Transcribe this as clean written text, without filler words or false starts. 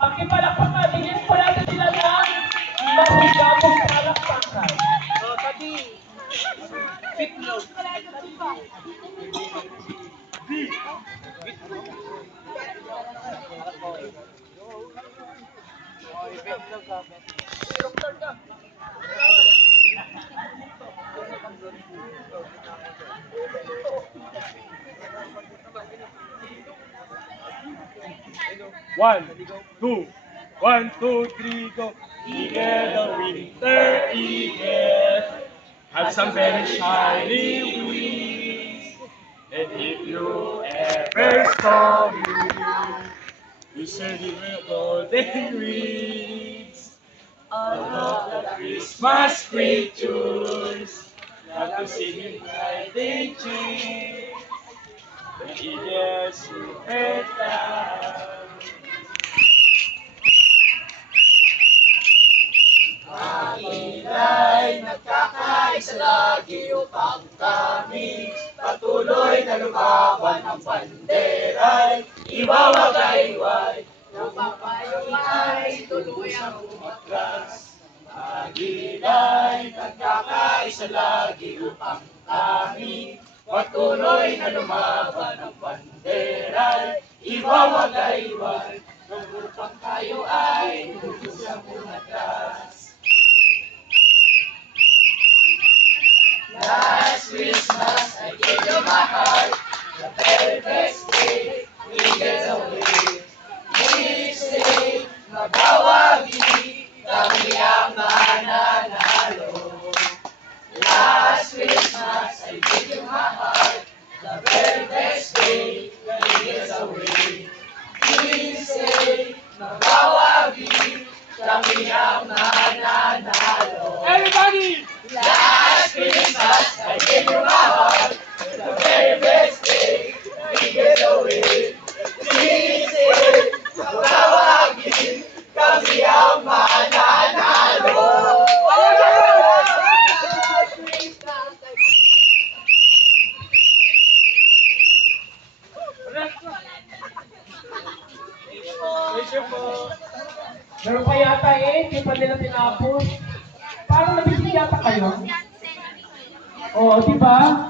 Pakipalakpak natin yan po natin sila ng mahigapong palakpakan. Tadi, fit load. One, two, 1, 2, 3, go. Eagle, the winter eagle, have some very shiny wings. And if you ever saw me, you said you were golden rings. All of the Christmas creatures have to sing in riding cheer. The eagles who heard that. Ay nagkakaisa lagi upang kami patuloy na lumaban ng bandera'y iwawagayway. Upang kayo ay tuluyang umatras. Magilay nagkakaisa lagi upang kami patuloy na lumaban ng bandera'y iwawagayway. Upang kayo ay tuluyang umatras. Last Christmas, I gave you my heart. The very best day we get away. Each day, magawagi, kami ang mananalo. Last Christmas, I gave you my heart. The very best day we get away. Each day, magawagi, kami ang mananalo. Everybody! Last Christmas, I gave you my heart. The very best day we get away. This day, magawagin, kami ang mananalo. Last Christmas, Thank you po. Meron pa yata hindi pa nila tinapos. Parang nabibig yata kayo. Oo, di ba?